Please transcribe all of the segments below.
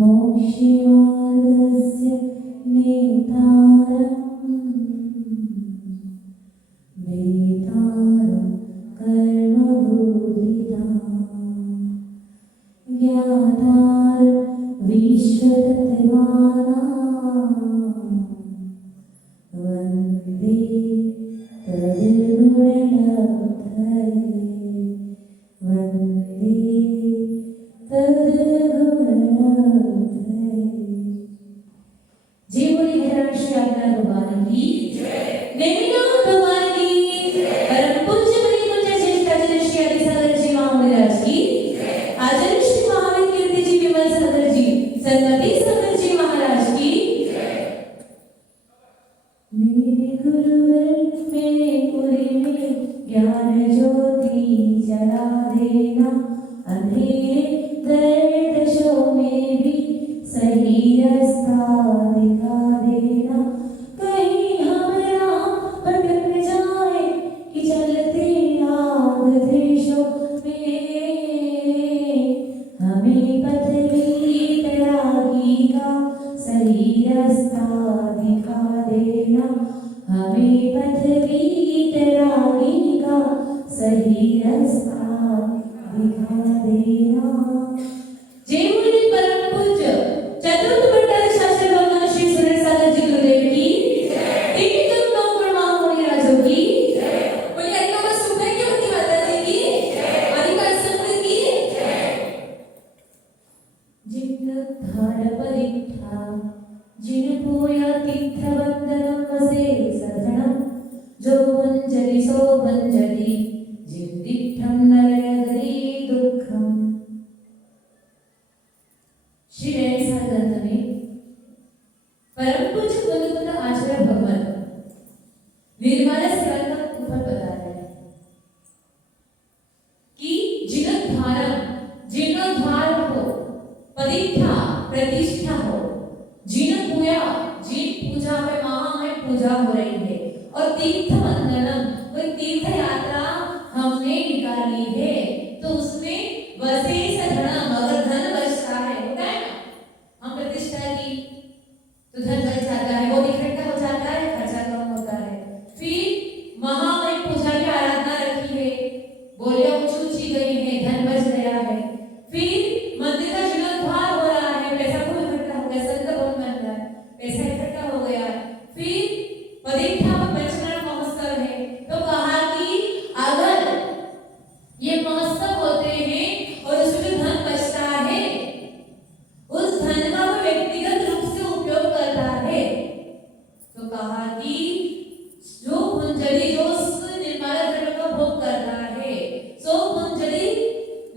मोक्षमार्गस्य नेतारम् वेतारं कर्मभूतिदाम् ज्ञातारं विश्वतत्त्वानां वन्दे तद्गुणलब्धये वन्दे तद्गुणलब्धये। जय बोले गजानन श्री आज्ञा भगवान की जय। नैमिषारण्य भगवान की परम पूज्य मुनि कुंज श्रेष्ठ आचार्य श्री आदि सागर जी महाराज की जय। आचार्य श्री महावीर कीर्ति जी विमल सागर जी सन्मति सागर जी महाराज की जय। मेरे गुरुवर मेरे पूरे में ज्ञान ज्योति जला देना अंधेरे दर्दशों में भी सही रास्ता दिखा देना। कहीं हम राह भटक जाए कि चलते आग देशों में हमें पथरी तैरागी का सही रास्ता दिखा देना। हमें पथरी तैरागी का सही रास्ता दिखा देना। जय बोले परम पूज्य चतुर्थ भट्टाचार्य शास्त्री भगवान श्री सुरेश सागर जी गुरुदेव की जय। देवी तुम प्रणाम मुनि राजों की जय। बोले अरिका का सुख है क्या होती माता जी की जय। अरिका संत की जय। जिन धार परिठा जिन पोया तीर्थ वंदनम वसे सधनम जो वंजलि सो वंजलि जिन दिठम नरयगरी दुःखम। श्री नैमिषारण्य ग्रंथ में परम पूज्य कुलगुरु आचार्य भगवान निर्मला सेवा का ऊपर बता रहे हैं कि जीर्णोद्धार हो पवित्र प्रतिष्ठा हो जिन पूजा में महामय पूजा हो रही है और तीर्थ वंदनम कोई तीर्थ यात्रा हमने निकाली है तो उसमें वसे सधनम अगर धन बचता है होता है ना हम प्रतिष्ठा की तो धन बच जाता है वो इकट्ठा हो जाता है खर्चा कम होता है। फिर महामय पूजा की आराधना रखी है बोलियां ऊंची गई है धन बच गया है। फिर मंदिर का जीर्णोद्धार हो रहा है पैसा खूब इकट्ठा हो गया संत भवन बन रहा है पैसा इकट्ठा हो गया। फिर पवित्र पंचकरण महोत्सव है तो कहा कि अगर ये महोत्सव होते हैं और उसमें जो धन बचता है उस धन का वो व्यक्तिगत रूप से उपयोग करता है तो कहा कि जो पुंजलि जो उस निर्मला द्रव्य का भोग करता है सो पुंजलि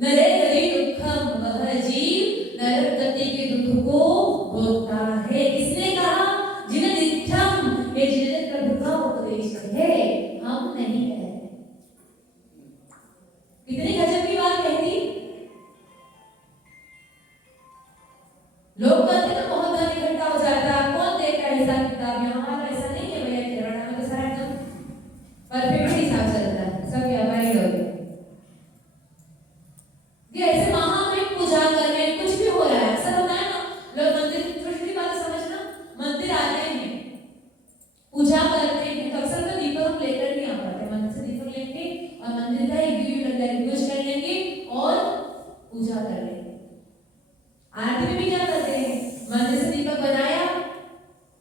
नरे गति दुखम वह जीव नरक गति के दुख को भोगता है। किसने कहा जिन दिठम ये जिन प्रभु का उपदेश है हम नहीं कहते। कितनी गजब की बात कहती। लोग कहते ना बहुत धन इकट्ठा हो जाता कौन देगा हिसाब किताब यहाँ हमारा ऐसा नहीं है भैया केरला में तो सारा एकदम परफेक्ट हिसाब चलता है सब व्यापारी लोग ये ऐसे महामय पूजा कर रहे हैं कुछ भी हो रहा है अक्सर होता है ना लोग मंदिर छोटी छोटी बातें समझना मंदिर आते हैं पूजा करते हैं तो अक्सर तो दीपक हम लेकर नहीं आ पाते मंदिर से दीपक लेंगे और मंदिर का एक दीप यूज कर लेंगे और पूजा कर लेंगे। आरती में भी क्या करते हैं मंदिर से दीपक बनाया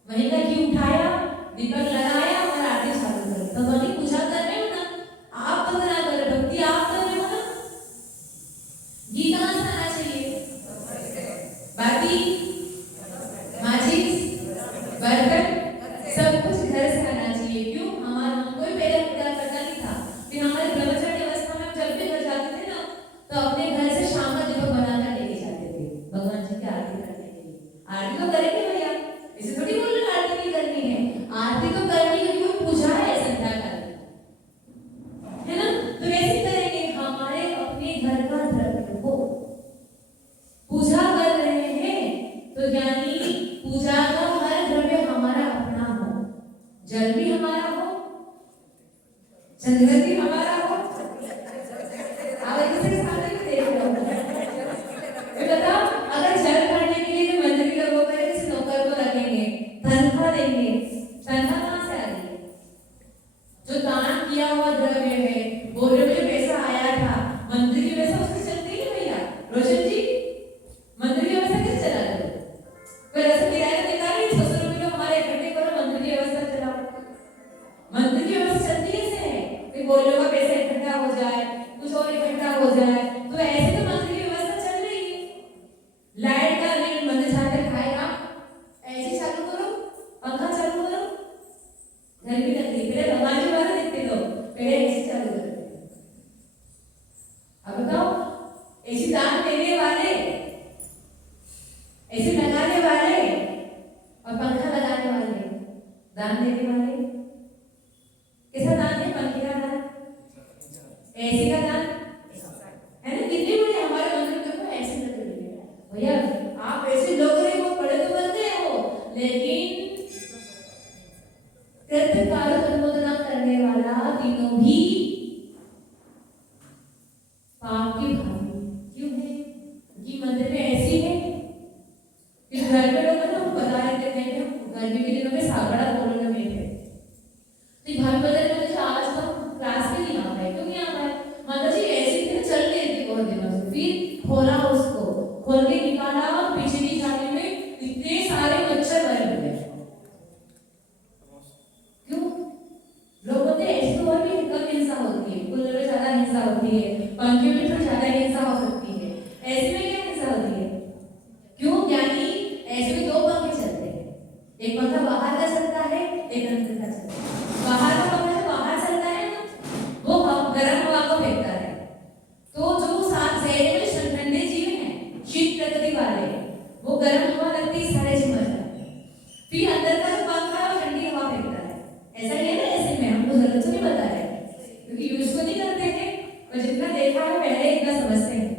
वहीं का घी उठाया दीपक लगाया और आरती चालू कर तो वही पूजा कर रहे हो ना आप बंद ना कर भक्ति आप कर रहे हो ना। घी कहाँ से आना चाहिए बाती माचिस बर्तन सब कुछ घर से आना चाहिए। क्यों हमारा हमको भी पहले पूजा करना नहीं था फिर हमारे ब्रह्मचर्य अवस्था में जब भी घर जाते थे ना तो अपने घर से शाम का दीपक बनाकर लेके जाते थे भगवान जी की आरती करने के लिए। आरती तो करेंगे भैया, इसे थोड़ी बोल रहे आरती नहीं करनी है, आरती तो करनी है क्योंकि वो पूजा है संध्या काल, है ना। तो वैसे करेंगे, हमारे अपने घर का द्रव्य हो, पूजा कर रहे हैं तो यानी पूजा का हर द्रव्य हमारा अपना हो, जल भी हमारा हो, चंदन भी हमारा हो। आप ऐसे सामने भी देख रहे हो, बताओ अगर जल भरने के लिए जो मंदिर के लोगों को किसी नौकर को रखेंगे, तनख्वाह देंगे, तनख्वाह कहाँ से आ रही है? जो दान किया हुआ द्रव्य है, बोरे में जो पैसा आया था, मंदिर की व्यवस्था उससे चलती है भैया। रोशन जी, मंदिर की व्यवस्था किस चला रहे हो? कोई ऐसा किराया देता नहीं, 600 रुपये हमारे इकट्ठे करो, मंदिर की व्यवस्था चलाओ। मंदिर की व्यवस्था चलती है ऐसे है कि बोरियों का पैसा इकट्ठा हो जाए, कुछ और इकट्ठा हो जाए, तो ऐसे तो मंदिर की व्यवस्था चल रही है। लाइट का बिल मंदिर जाकर खाएगा, ऐसे चालू करो, पंखा चालू करो, गर्मी लग रही, पहले भगवान के बारे देखते लोग, पहले ऐसे चालू करो। अब बताओ, ऐसे दान देने वाले, ऐसे लगाने वाले और पंखा लगाने वाले, दान देने वाले, कैसा दान है? पंखे का दान, ऐसे का दान, है ना। कितने बड़े हमारे मंदिर में ऐसे लग रही है भैया, आप ऐसे लोग रहे हो, पढ़े तो बन गए हो, लेकिन कृत्य कार्य अनुमोदना करने वाला तीनों भी पाप के भागी क्यों है? कि मंदिर में ऐसी है कि घर में लोग ना बता रहे थे कि गर्मी के दिनों में सागड़ा बोलने में थे, तो भाभी बता रहे थे आज तो क्लास में नहीं आ पाए, क्यों नहीं आ पाए? माता जी ऐसी थी, चल रही थी बहुत दिनों से, फिर खोला उसको, खोल के निकाला, पीछे की जाली में इतने सारे मच्छर भरे हुए। क्यों? लोग बोलते हैं ऐसी तो और भी कम हिंसा होती है, कूलर में ज्यादा हिंसा होती है, पंखे में थोड़ी ज्यादा हिंसा हो सकती है, ऐसे में क्या हिंसा होती है? क्यों? यानी ऐसे में 2 पंखे चलते हैं, एक पंखा बाहर का चलता है, एक अंदर का चलता है। बाहर का पंखा जो बाहर चलता है ना, वो गर्म हवा को फेंकता है, तो जो साथ शहर में ठंडे जीव हैं, शीत प्रकृति वाले, वो गर्म हवा लगती है, सारे जीव मर जाते हैं। फिर अंदर का जो पंखा है वो ठंडी हवा फेंकता है, ऐसा ही है ना। ऐसे में हमको जरूरत नहीं बता रहे क्योंकि यूज को नहीं करते हैं, पर जितना देखा है पहले इतना समझते हैं।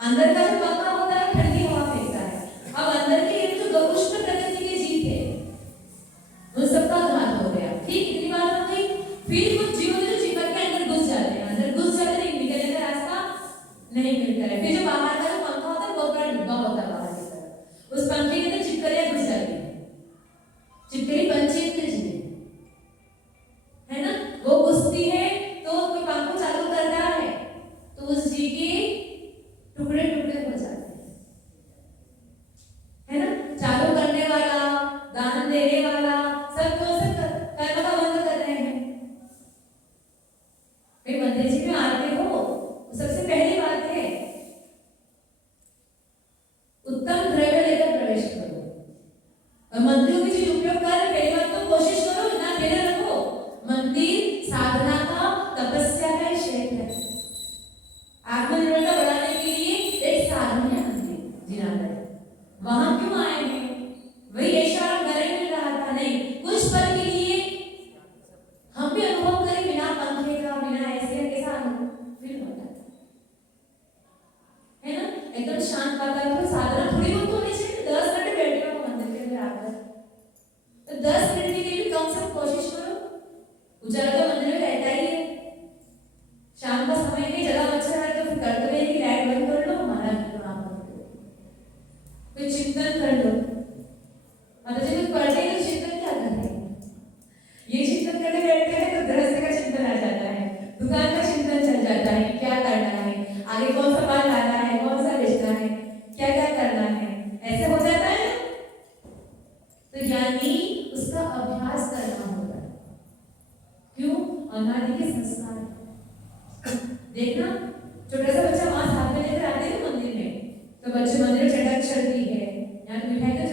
अंदर का जो पंखा होता है ठंडी हवा फेंकता है। अब अंदर के जो उष्ण प्रकृति के जीव थे उन सबका घात हो गया, ठीक इतनी बात हो गई। फिर कुछ जीव जो चिपक के अंदर घुस जाते हैं, अंदर घुस जाते हैं, निकलने का रास्ता नहीं मिलता है। फिर जो बाहर का जो पंखा होता है वो बड़ा डिब्बा होता है बाहर की तरफ, उस पंखे के अंदर चिपकलियां घुस जाती है, चिपकली पंछी है ना, वो घुसती है तो कोई पंखा चालू करता है तो उस जीव के टुकड़े टुकड़े हो जाते हैं, है ना। चालू करने वाला, दान देने वाला, सब कर्म का बंद कर रहे हैं। भाई मंदिर जी में आते हो, सबसे पहली बात है उत्तम द्रव्य लेकर प्रवेश करो, और मंदिरों की चीज उपयोग कर पहली बात तो कोशिश करो इतना देर रखो। मंदिर साधना का, तपस्या का क्षेत्र है, आत्मनिर्भरता बढ़ाने के लिए एक साधन है मंदिर जिनालय। वहां क्यों आए हैं? वही ऐसा घरे मिल रहा था नहीं, कुछ पल के लिए हम भी अनुभव करें बिना पंखे का, बिना ऐसे कैसा फील होता है ना। एकदम शांत वातावरण, साधना थोड़ी बहुत होनी चाहिए, 10 मिनट बैठे हो मंदिर के अंदर आकर, तो 10 मिनट के लिए भी कम से कम कोशिश करो। उजाला तो मंदिर में रहता ही है, शाम का समय में जगह अच्छा है तो फिर कर्तव्य की लाइट बंद कर लो, हमारा कोई चिंतन कर लो। मतलब जब कुछ पढ़ते हैं तो चिंतन क्या करते हैं? ये चिंतन करने बैठते हैं तो गृहस्थ का चिंतन आ जाता है, दुकान का चिंतन चल जाता है, क्या करना है, आगे कौन सा माल लाना है, कौन सा बेचना है, क्या क्या करना है, ऐसे हो जाता है ना। तो यानी उसका अभ्यास करना होगा। क्यों? अनादि के संस्कार। देखना छोटा सा बच्चा मांस हाथ में लेकर आते हैं मंदिर में, तो बच्चे मंदिर में चटक चलती है, यहाँ तो मिठाई तो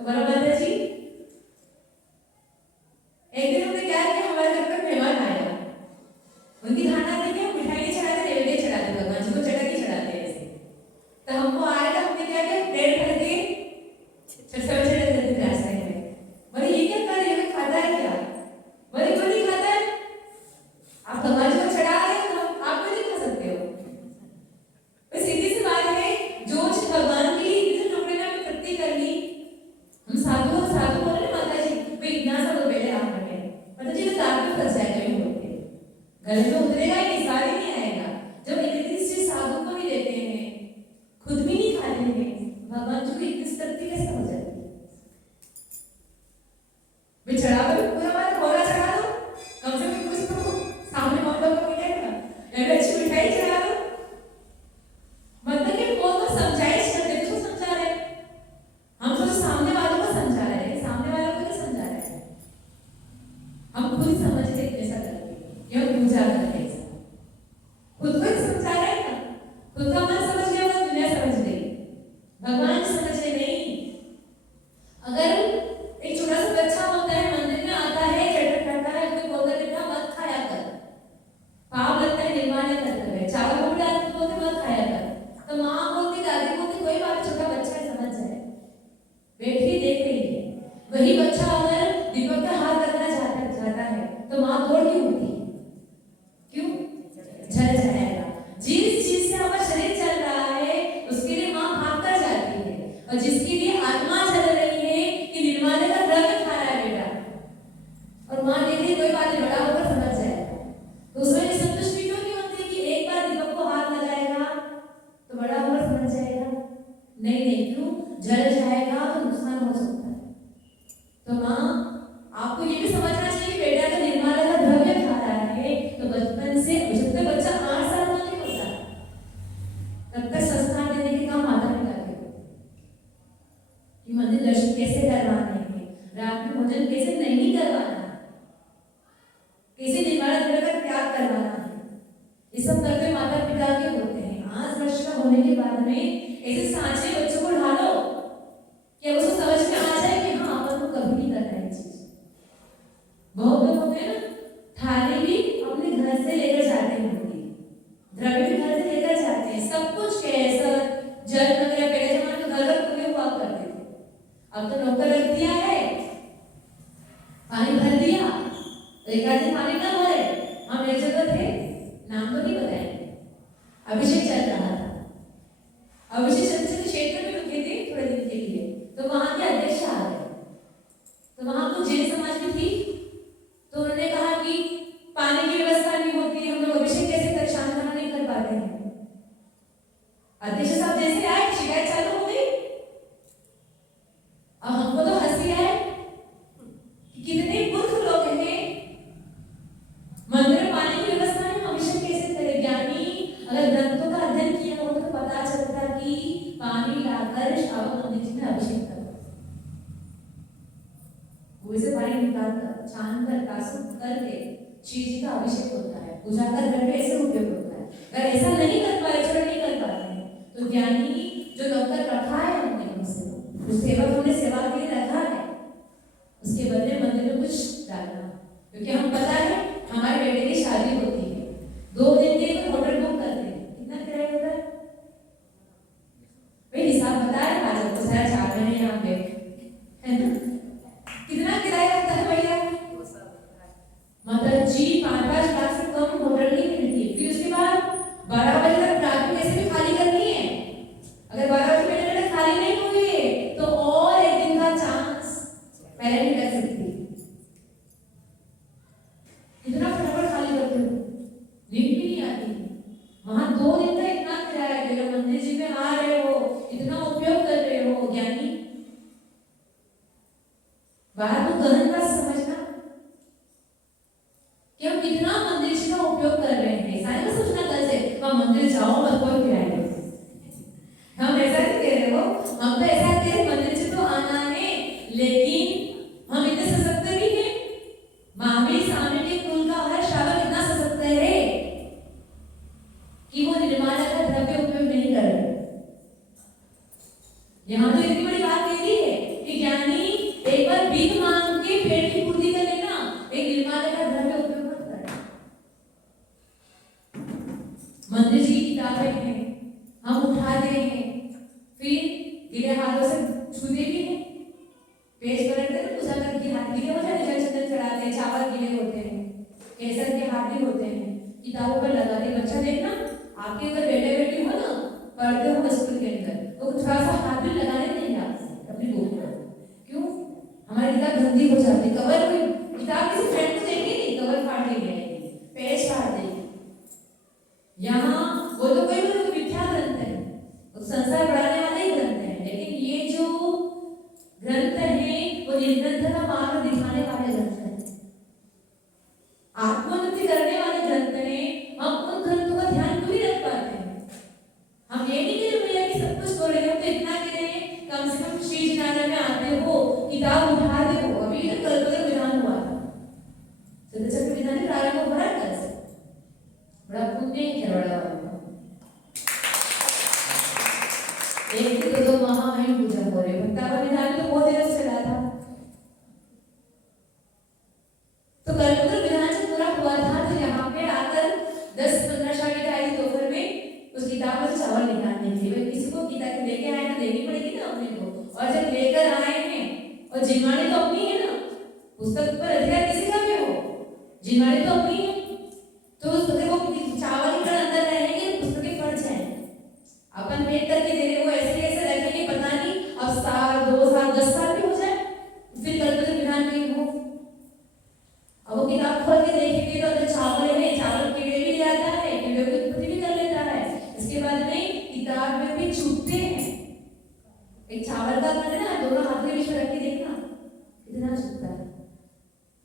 तो बोला माता जी, एक दिन हमने क्या किया, हमारे घर पर मेहमान आया, उनकी धारणा थी कि हम मिठाई नहीं चढ़ाते, नैवेद्य चढ़ाते, भगवान जी को चढ़ा के चढ़ाते हैं ऐसे। तो हमको आया था, हमने क्या किया, प्लेट भर के छठ चढ़ाते थे रास्ते में। बोले ये क्या कर रहे हो, खाता है क्या? बोले क्यों नहीं खाता है? आप भगवान जी को चढ़ा रहे हो, तो आप क्यों नहीं खा सकते हो? तो सीधी सी बात है, जो भगवान की इस टुकड़े में हमें तृप्ति कर ली, हम साधु बोले ना माता जी, भाई इतना सा तो पहले आप रखे माता जी, तो दांत में फंस जाए कहीं बोलते, गले में उतरेगा ही नहीं, सारे नहीं आएगा। जब इतनी चीज साधु को भी देते हैं, खुद भी नहीं खाते हैं, भगवान जी को इतनी तृप्ति कैसे हो जाती है? वे चढ़ा कर पूरा बार बोला चढ़ा दो, कम से कम कुछ तो सामने मौका को मिलेगा, या अच्छी मिठाई चढ़ा दो। मतलब कि वो तो समझाइश करते, किसको समझा रहे? हम तो सामने वालों को समझा रहे हैं, सामने वालों को नहीं समझा रहे हैं। हम खुद समझते ऐसा करके, या पूजा करते ऐसा, खुद को ही समझा रहे हैं ना, खुद का मन समझ गया, वो दुनिया समझ गई, भगवान समझे नहीं। अगर एक छोटा सा बच्चा होता है, मंदिर में आता है, चटक करता है, कोई बोलता है बेटा मत खाया कर, पाप लगता है, निर्माण करता है, चावल उड़ जाते तो बोलते मत खाया कर, तो माँ बोलती, दादी बोलती, कोई बात, छोटा बच्चा है, समझ जाए, बैठी देख रही है। वही बच्चा अगर दीपक का हाथ रखना चाहता है, तो माँ दौड़ क्यों होती है? क्यों? जल जाएगा। जिस चीज से हमारा शरीर चल रहा है, उसके लिए माँ भाग कर जाती है, और जिसके लिए आत्मा चल रही है कि निर्माण का द्रव्य खा रहा है बेटा, और माँ देख रही, कोई बात नहीं, बड़ा होकर समझ जाएगा, तो उसमें संतुष्टि क्यों नहीं होती कि एक बार दीपक को हाथ लगाएगा तो बड़ा होकर समझ जाएगा? नहीं, क्यों? जल जाएगा तो नुकसान हो सकता है। तो माँ, आपको ये भी समझना चाहिए, बेटा का निर्माण का द्रव्य खा रहा है, तो बचपन से, जब तक बच्चा 8 साल का नहीं होता, तब तक संस्कार देने के काम माता पिता के कि मंदिर दर्शन कैसे करवाने हैं, रात में भोजन कैसे नहीं करवाना, कैसे निर्माण द्रव्य का त्याग करवाना है, ये सब कर्तव्य माता पिता के होते हैं। 8 वर्ष का होने के बाद में ऐसे सांचे बच्चों को ढालो कि उसको समझ में आ जाए कि हाँ, अपन को कभी नहीं करना है चीज। बहुत लोग होते हैं ना, थाली भी अपने घर से लेकर जाते हैं, द्रव्य भी घर से लेकर जाते हैं, सब कुछ केसर जल वगैरह, पहले जमाने में घर खुले हुआ करते थे, अब तो नौकर रख दिया है, पानी भर दिया, एक आदमी पानी ना भरे। हम एक जगह थे, नाम तो नहीं बताएंगे, अभिषेक चल रहा था, अभिषेक चलते क्षेत्र में रुके थे थोड़े दिन के लिए, तो वहां के अध्यक्ष आ गए, तो वहां तो जैन समाज में थी, तो उन्होंने कहा कि पानी की व्यवस्था नहीं होती, हम लोग अभिषेक कैसे कर, शाम खाना नहीं कर पाते हैं। अध्यक्ष साहब जैसे आए, शिकायत चालू हो गई, और हमको तो हंसी आए कि कितने मूर्ख लोग हैं, मंदिर में पानी की व्यवस्था नहीं, अभिषेक कैसे करें? ज्ञानी अगर ग्रंथों का अध्ययन किया हो तो पता चलता कि पानी लाकर श्रावक मंदिर जी में अभिषेक करो, वैसे पानी निकालकर छान कर कासु करके श्री जी का अभिषेक होता है, पूजा का द्रव्य ऐसे उपयोग होता है। अगर ऐसा नहीं कर पाए, छोड़ नहीं कर पाते हैं, तो ज्ञानी जो नौकर रखा है हमने, उनसे जो सेवक हमने सेवा के लिए रखा है, उसके बदले मंदिर में कुछ डालना, क्योंकि हम पता है हमारे बेटे की शादी होती है, 2 दिन के लिए होटल बुक करते हैं, कितना किराया होता है भाई? हिसाब बता रहे आज आपको, सारा 4 महीने यहाँ पे है ना, कितना किराया होता है भैया? मतलब जी 5-5 लाख से कम होटल नहीं मिलती। फिर उसके बाद 12 बजे तक रात में कैसे भी खाली करनी है, अगर 12 बजे पहले खाली नहीं हुई तो और एक दिन का चांस पहले नहीं कर सकती। कितना फटाफट खाली करते हो, नींद भी नहीं आती। वहां 2 दिन का इतना किराया दे रहे हो, मंदिर जी में आ रहे हो, इतना उपयोग कर रहे हो, ज्ञानी बात को गहनता से समझना कि हम कितना मंदिर जी का उपयोग कर रहे हैं। सारे को सोचना कल से हम मंदिर जाओ मत कोई किराया, हम ऐसा नहीं कह रहे हो, हम तो ऐसा कह रहे मंदिर जी तो आना है, लेकिन हम इतने सशक्त भी हैं। महावीर स्वामी के कुल का हर श्रावक इतना सशक्त है कि वो निर्माण का द्रव्य उपयोग नहीं कर रहे। यहाँ तो इतनी बड़ी बात कह दी है कि ज्ञानी पेट की पूर्ति कर लेना, एक निर्माल्य का द्रव्य उपयोग मत करना। मंदिर की किताबें हैं, हम उठाते हैं, फिर गीले हाथों से छूते भी हैं, पेश करते हैं, पूजा करके हाथ गीले हो जाते, जल चंदन चढ़ाते हैं, चावल गीले होते हैं, केसर के हाथ भी होते हैं, किताबों पर लगा दे। बच्चा देखना, आपके अगर बेटे बेटी हो ना, पढ़ते हो स्कूल के अंदर, तो थोड़ा सा हाथ भी लगाने देंगे आपसे अपनी बुक पर। क्यों? हमारी किताब गंदी हो जाती, कवर में किताब किसी फ्रेंड को देंगे नहीं, कवर फाड़ देंगे, पेज फाड़ देंगे। यहाँ वो तो कोई मिथ्या ग्रंथ है, वो संसार बढ़ाने वाले ही ग्रंथ है, लेकिन ये जो ग्रंथ है वो निर्ग्रंथ का मार्ग दिखाने वाले ग्रंथ है, आत्मोन्नति करने वाले ग्रंथ है। हम उन ग्रंथों का ध्यान क्यों रख पाते हैं? हम ये नहीं कह रहे भैया कि सब कुछ बोल रहे हैं, तो इतना कह रहे हैं कम से कम श्री जिनाना में आते हो, किताब उठाते हो। अभी तो कल्पतरु विधान हुआ था, चतुर्चक्र विधान प्रारंभ हो रहा है कल से, बड़ा पुण्य है बड़ा वाला। एक से दो महामहिम पूजा हो रहे, भक्तावन विधान तो बहुत देर से चला था, तो कल्पतरु विधान जब पूरा हुआ था तो यहाँ पे आकर 10-15 शागिर्द आई दोपहर में उस किताब से चावल निकालने के लिए। किसी को किताब लेके आए तो देनी पड़ेगी ना अपने को, और जब लेकर आए हैं, और जिनवाणी तो अपनी है ना, पुस्तक पर अधिकार किसी का भी हो, जिनवाणी तो अपनी है, तो उस पुस्तक को चावल के अंदर रहेंगे, पुस्तकें फट जाए, अपन पेट करके दे रहे, वो ऐसे कैसे रखेंगे पता नहीं, अब साल 2 साल 10 साल भी हो जाए, फिर कल्पतरु विधान में हो। अब वो किताब खोल के देखेंगे तो अंदर चावल है, चावल कीड़े भी ले आता है, कीड़े की उत्पत्ति भी कर लेता है, इसके बाद में किताब में भी चुभते हैं। एक चावल का है ना, दोनों हाथ के बीच में रख के देखना कितना चुभता है।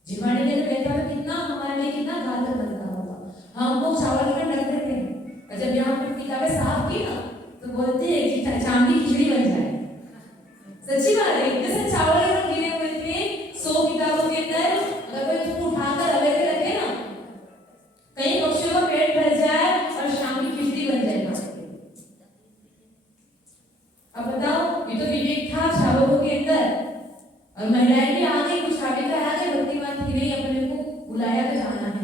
जिनवाणी के कहता है कितना हमारे लिए कितना घातक बनता होगा। हम वो चावल का रख देते हैं, और जब यहाँ पे किताबें साफ की ना तो बोलते हैं कि चांदी खिचड़ी बन जाए। सच्ची बात है, इतने से चावल गिरे हुए थे 100 किताबों के अंदर, अगर कोई उसको उठाकर अवेले रखे ना, कई पक्षियों का पेट भर जाए और शाम की खिचड़ी बन जाए। अब बताओ, ये तो विवेक था श्रावकों के अंदर, और महिलाएं भी आ गई, कुछ शादी आ गए, भक्तिमान की नहीं, अपने को बुलाया तो जाना है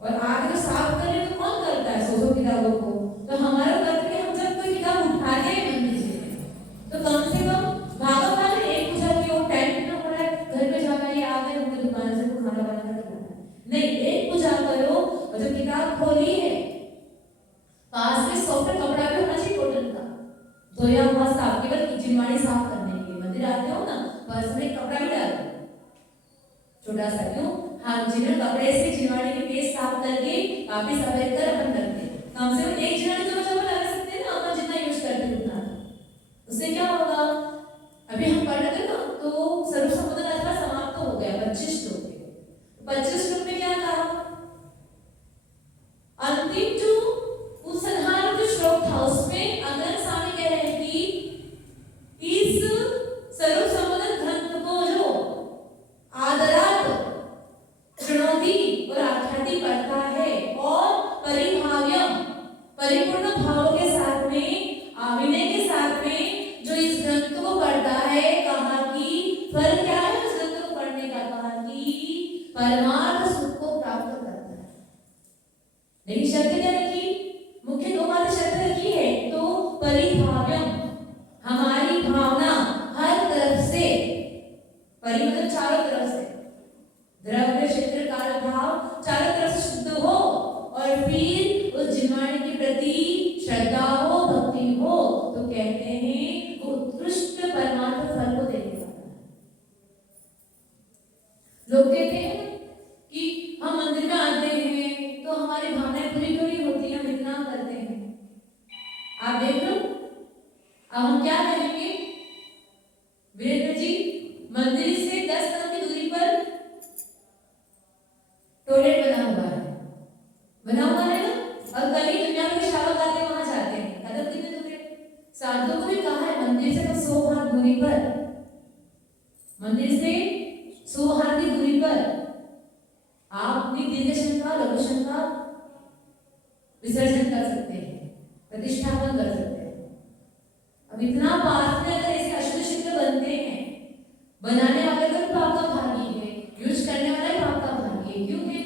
और आगे तो साफ करने तो कौन करता है 100 किताबों को। तो हमारा कर्तव्य, हम जब कोई किताब उठाते हैं मंदिर से, तो कम से कम भागो भाग एक पूजा की हो, टाइम ना हो रहा है, घर पे जाना, ये आ गए उनकी दुकान से खाना बना कर खाना नहीं, एक पूजा करो, और जब किताब खोली है पास में सॉफ्ट कपड़ा भी होना चाहिए कॉटन का, धोया हुआ साफ, केवल जिनवाणी साफ करने के लिए। मंदिर आते हो ना, पर्स में कपड़ा भी डालो छोटा सा, क्यों? हाँ, जिन्हें कपड़े से जिनवाणी के पेज साफ करके वापस सफेद कर अपन रखते, कम से कम एक जिनवाणी तो चावल लगा सकते हैं ना, अपन जितना यूज करते हैं उतना। उससे क्या होगा, अभी हम पढ़ रहे थे ना, तो सर्वसम्मोधन अथवा समाप्त हो गया 25 श्लोक के। 25 श्लोक में क्या कहा? अंतिम जो उपसंहार जो श्लोक था उसमें अग्रज स्वामी कह रहे हैं कि इस सर्वसम्मोधन ग्रंथ को जो आदरात चुनौती और आख्याति पढ़ता है और परिभाव्यम परिपूर्ण भाव के साथ में, अभिनय के साथ में जो इस ग्रंथ को पढ़ता है, कहा कि फल क्या है उस ग्रंथ को पढ़ने का? कहा कि परमार्थ सुख को प्राप्त करता है। लेकिन शर्त क्या रखी? मुख्य 2 बातें शर्त रखी है, तो परिभाव्यम, हमारी भावना हर तरफ से, परि मतलब चारों तरफ से, द्रव्य क्षेत्र काल भाव चारों तरफ से शुद्ध हो, और फिर उस जिनवाणी के प्रति श्रद्धा हो, भक्ति हो, तो कहते हैं वो उत्कृष्ट परमार्थ फल को देने वाला है। लोग कहते हैं कि हम मंदिर में आते हैं तो हमारी भावनाएं पूरी क्यों नहीं होती, हम इतना करते हैं। आप देख लो, अब हम क्या कहेंगे वीरेंद्र जी, मंदिर से 10 कदम की दूरी पर टॉयलेट बना हुआ है ना, और कभी दुनिया में श्रावक आते हैं वहां जाते हैं, कदम कितने दूर है? साधुओं को भी कहा है मंदिर से तो 100 हाथ दूरी पर, मंदिर से 100 हाथ की दूरी पर आप अपनी दीर्घ शंका, लघु शंका विसर्जन कर सकते हैं, प्रतिष्ठापन कर सकते हैं। अब इतना पास में अगर ऐसे अशुद्ध चित्र बनते हैं, बनाने वाले को तो पाप का भागी है, यूज करने वाला ही पाप का भागी है। क्योंकि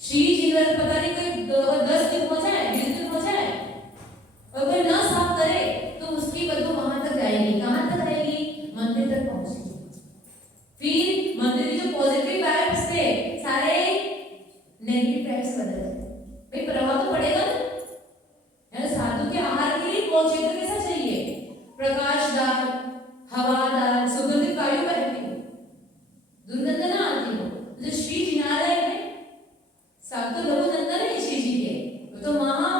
श्री जी पता नहीं कोई 10 दिन हो जाए, 20 दिन हो जाए, और कोई ना साफ करे तो उसकी बदबू वहां तक आएगी। कहां तक आएगी? मंदिर तक पहुंचेगी। फिर मंदिर की जो पॉजिटिव वाइब्स थे सारे नेगेटिव वाइब्स बदल जाए। भाई प्रभाव तो पड़ेगा ना। साधु के आहार के लिए कौन क्षेत्र कैसा चाहिए? प्रकाशदार, हवादार, सुगंधित वायु बहती हो, दुर्गंध ना आती हो। जो श्री जिनालय है, सब तो लघु नंदन है श्री जी के, वो तो महा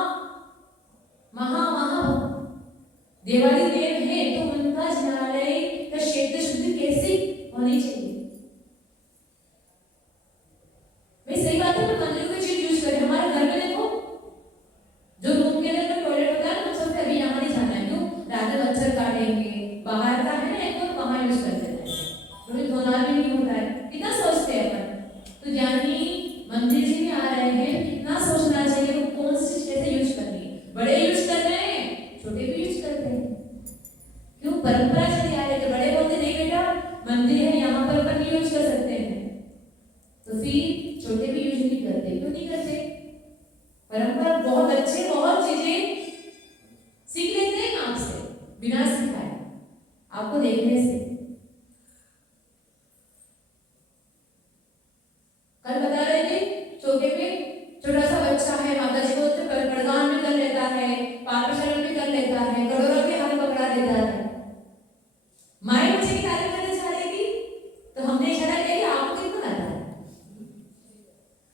देवादी देव है, तो उनका जिनालय का क्षेत्र शुद्धि कैसी होनी चाहिए? भाई सही बात है, पर मंदिर को चीज यूज करें। हमारे घर में देखो, जो रूम के अंदर टॉयलेट होता है ना, सबसे अभी यहाँ नहीं जाना है। क्यों? रात में मच्छर काटेंगे, बाहर का है ना, एक तो वहां यूज कर देते हैं, क्योंकि धोना भी नहीं होता है। कितना सोचते हैं अपन। तो ज्ञानी मंदिर जी में आ रहे हैं, कितना सोचना चाहिए वो कौन सी चीज कैसे यूज करनी है। बड़े यूज कर रहे हैं, छोटे भी यूज करते हैं। क्यों? परंपरा चली आ रही है। तो बड़े बोलते नहीं बेटा मंदिर है, यहाँ पर अपन यूज कर सकते हैं, तो फिर छोटे भी यूज नहीं करते। क्यों नहीं करते? परंपरा बहुत अच्छे, बहुत चीजें सीख लेते हैं आपसे बिना सिखाए, आपको देखने से। कल बता रहे थे चौके पे छोटा सा बच्चा है, माता जी को प्रदान भी कर लेता है, पापशरण भी कर लेता है, कटोरा भी हाथ पकड़ा देता है। माए बच्चे की तारीफ करने जा रही थी, तो हमने इशारा किया कि आपको कितना आता है?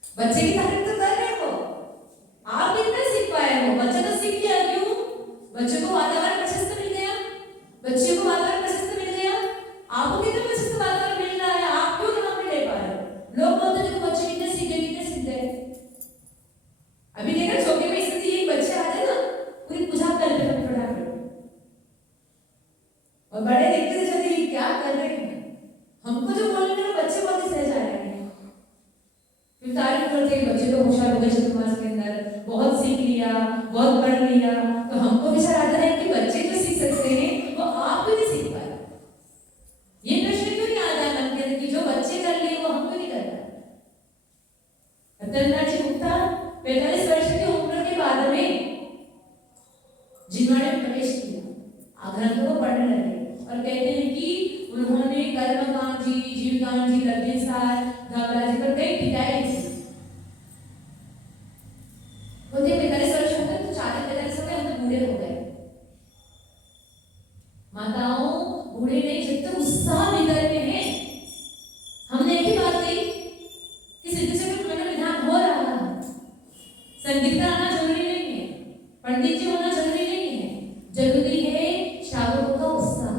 बच्चे की तारीफ तो कर रहे हो, आप कितना सीख पाए हो? बच्चा तो सीख गया। क्यों? बच्चे को वातावरण प्रशस्त मिल गया, बच्चे को वातावरण प्रशस्त मिल गया। आपको कितना प्रशस्त वातावरण मिल रहा है, आप क्यों नाम नहीं ले पा रहे? लोग बोलते देखो बच्चे कितने सीखे, कितने सीखते हैं। अभी देखा चौके में स्थिति, एक बच्चे आते ना पूरी पूजा कर लेते हैं फटाफट, और बड़े देखते थे जल्दी क्या कर रहे हैं। हमको जो बोल रहे हैं बच्चे बहुत ही सहज आ रहे हैं। फिर तारीफ करते हैं, बच्चे तो होशियार हो गए चतुर्मास के अंदर, बहुत सीख लिया, बहुत पढ़ लिया। तो हमको विचार आता है कि बच्चे जो सीख सकते हैं वो आप क्यों नहीं सीख पाए? ये प्रश्न क्यों नहीं आता है मन के अंदर कि जो बच्चे कर लिए वो हम क्यों नहीं कर रहे? रतनलाल जी गुप्ता 45 वर्ष की उम्र के बाद में जिन्होंने प्रवेश किया, ग्रंथों को पढ़ने लगे, और कहते हैं कि उन्होंने कर्मकांड जी, जीवकांड जी, लज्जेसार, घबरा जी पर कई टिकाई की। होते 45 वर्ष हो गए, तो 40-45 हो गए, हम तो बूढ़े हो गए। माताओं बूढ़े नहीं, जब तक उत्साह भीतर में है। हमने एक ही बात कही कि सिद्ध चक्र में विधान हो रहा है, संगीता आना जरूरी नहीं है, पंडित जी होना जरूरी नहीं है, जरूरी है श्रावकों का उत्साह।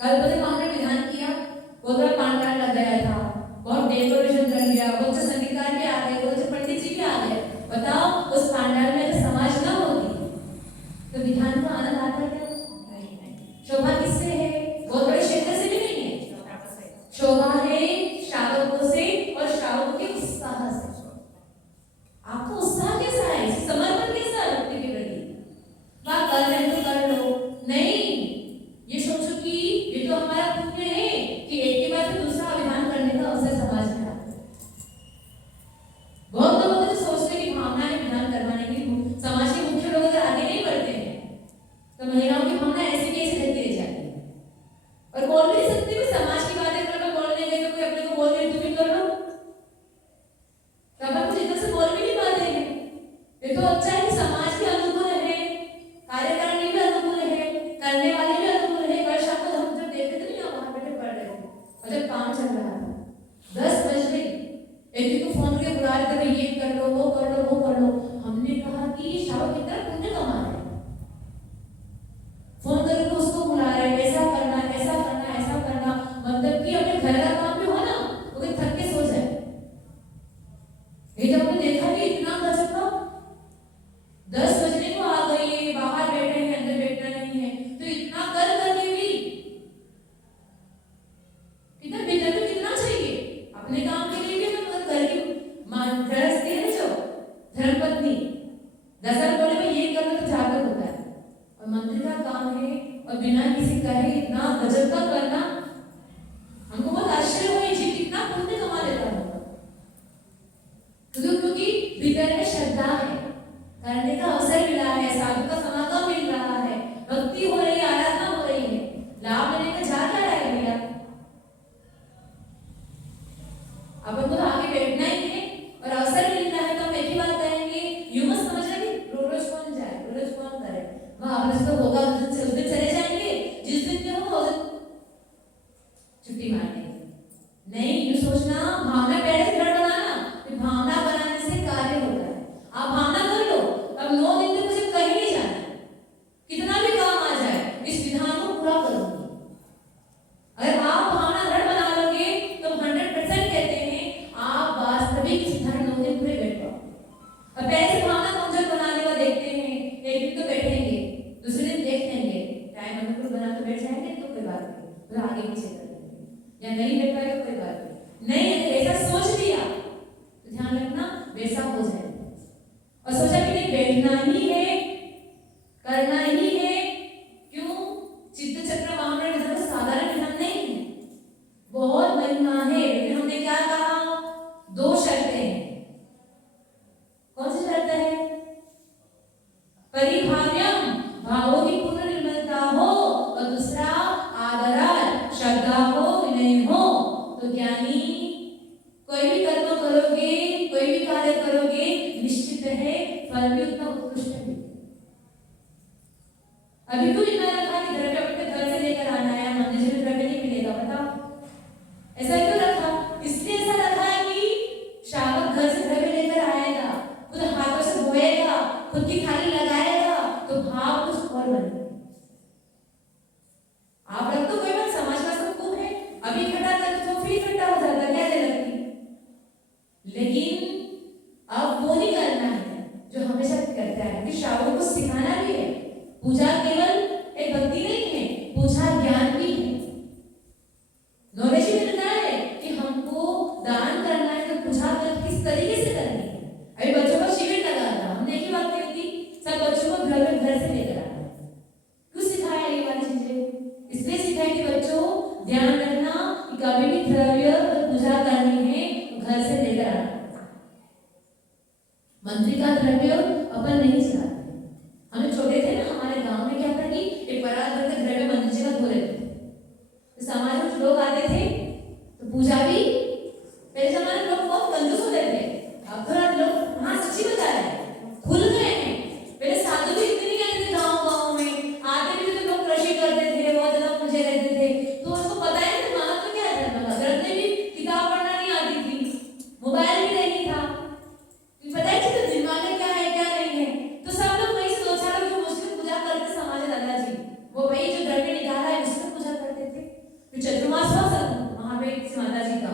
कल पता हमने विधान किया, बहुत बड़ा पांडाल लग गया था, बहुत डेकोरेशन कर लिया, बहुत से संगीतकार भी आ गए, बहुत से पंडित जी भी आ गए। बताओ उस पांडाल में अगर समाज ना होती तो विधान का आनंद आता क्या? शोभा किससे है? बहुत बड़े क्षेत्र से भी नहीं है, शोभा है श्रावकों से और श्रावकों के उत्साह से। आपको उत्साह कैसा है, समर्पण कैसा है भक्ति के प्रति? बात कर रहे तो कर लो, नहीं ये सोचो कि ये तो हमारा पुण्य है कि एक के बाद फिर दूसरा अभिमान करने का अवसर समाज में आता है। बहुत लोग तो सोचते कि भावना है विधान करवाने की, समाज के मुख्य लोग अगर आगे नहीं बढ़ते हैं तो महिलाओं की भावना ऐसे कैसे रहती रह जाती है, और बोल भी नहीं सकती। समाज की बातें कर बोलने गए तो कोई अपने को बोल रहे तुम ही कर लो, तब कुछ इधर से बोल भी नहीं पाते हैं। ये तो अच्छा है कि समाज के अनुकूल है, कार्यकारिणी भी अनुकूल है, करने वाले भी अनुकूल है। कल शाम को हम जब देखते थे ना, वहां बैठे पढ़ रहे थे, और जब काम चल रहा था 10 बज गए, एक को फोन करके बुला रहे थे, ये कर लो, वो कर लो, वो कर लो। हमने कहा कि शाम की तरफ पुण्य कमा रहे हैं, फोन करके उसको बुला रहे हैं, ऐसा करना, ऐसा करना, ऐसा करना, मतलब कि अपने घर का काम भी हो ना, वो थक के सो जाए। ये जब हमने देखा कि इतना गजब का 10 बजने को आ गई है, बाहर बैठे हैं, अंदर बैठना नहीं है, तो इतना कर करके भी कितना भीतर में कितना और बिना किसी कहे इतना गजब का करना, हमको बहुत आश्चर्य हुआ, जी कितना पुण्य कमा लेता होगा। क्योंकि भीतर में श्रद्धा है, करने का अवसर मिला है, साधु का समागम मिल रहा है, भक्ति हो रही है, आराधना हो रही है, लाभ लेने का जा क्या रहा है भैया? अपन को तो आगे बैठना ही है और अवसर मिल रहा है, तो हम एक ही बात कहेंगे, यूं मत समझना कि रोज कौन जाए, रोज कौन करे, वहां तो होगा उस दिन चले जाएंगे, जिस दिन में हो उस दिन छुट्टी मार देंगे। नहीं, यूं सोचना, भावना पहले से दृढ़ बनाना, फिर भावना बनाने से कार्य होता है। आप भावना कर लो, अब 9 दिन तक मुझे कहीं नहीं जाना, कितना भी काम आ जाए इस विधान को पूरा करूंगी। अगर आप भावना दृढ़ बना लोगे तो 100% कहते हैं आप वास्तविक सिद्धांत 9 दिन पूरे बैठ पाओ। और पहले से भावना कमजोर बनाने का देखते हैं, एक दिन तो बैठेंगे, दूसरे दिन देख लेंगे, टाइम अनुकूल बना तो बैठ जाएंगे, तो कोई बात नहीं, तो आगे पीछे कर लेंगे, या नहीं बैठ पाए तो कोई बात नहीं। अगर ऐसा सोच लिया तो ध्यान रखना वैसा हो जाएगा। और सोचा कि नहीं बैठना ही है, करना ही है, क्यों? चित्त चक्र भावना विधान साधारण विधान नहीं है, बहुत महिमा है। लेकिन हमने क्या कहा? 2 शर्तें हैं। कौन सी शर्त है? परिभाव्यम, भावों की पूर्ण निर्मलता हो, और दूसरा आदराल, श्रद्धा हो, विनय हो। तो ज्ञानी कोई भी कर्म करोगे, कोई भी कार्य करोगे, निश्चित है फल भी उतना उत्कृष्ट है। अभी क्यों इतना रखा कि द्रव्य अपने घर से लेकर आना है, मंदिर में द्रव्य नहीं मिलेगा, बताओ ऐसा क्यों रखा? इसलिए ऐसा रखा है कि श्रावक घर से द्रव्य लेकर आएगा, खुद हाथों से धोएगा, खुद की थाली लगाएगा, तो भाव कुछ और बनेगा। आप रख तो कोई बात, समाज का सब खूब है, अभी इकट्ठा करते तो फिर इकट्ठा हो जाता, क्या दे लगती। लेकिन अब वो नहीं करना है जो हमेशा करता है, कि श्रावक को सिखाना भी है। पूजा केवल एक भक्ति नहीं है, पूजा ज्ञान भी है, नॉलेज भी मिलता है कि हमको दान करना है तो पूजा किस तरीके से करनी है। अभी बच्चों का शिविर लगा था, हमने एक ही बात कही थी, सब बच्चों को घर से लेकर आना है। क्यों सिखाया ये वाली चीजें? इसलिए सिखाया कि बच्चों ध्यान रखना कि कभी भी द्रव्य पूजा करनी है तो घर से लेकर आना। मंत्री का द्रव्य अपन नहीं चलाते। हम छोटे थे ना, हमारे गांव में क्या था कि एक बड़ा द्रव्य मंदिर जी का धो लेते थे, तो समाज में लोग आते थे तो पूजा भी, पहले जमाने में लोग बहुत कंजूस होते थे, अब थोड़ा लोग, हाँ सच्ची बता रहे हैं, खुल गए हैं। पहले साधु भी इतने नहीं रहते थे गाँव में, आते भी तो लोग कृषि करते थे, बहुत ज्यादा पूजे रहते थे, तो उनको पता है ना महत्व क्या है धर्म का। धर्म में भी किताब पढ़ना नहीं आती थी, मोबाइल भी नहीं था, पता है कि दिमाग में क्या है क्या नहीं है, तो सब लोग वही सोचा लोग जो मुस्लिम पूजा करते समाज दादाजी, वो वही जो द्रव्य निकाला है उसमें पूजा करते थे। फिर चतुर्मास हुआ वहां पे माता जी का,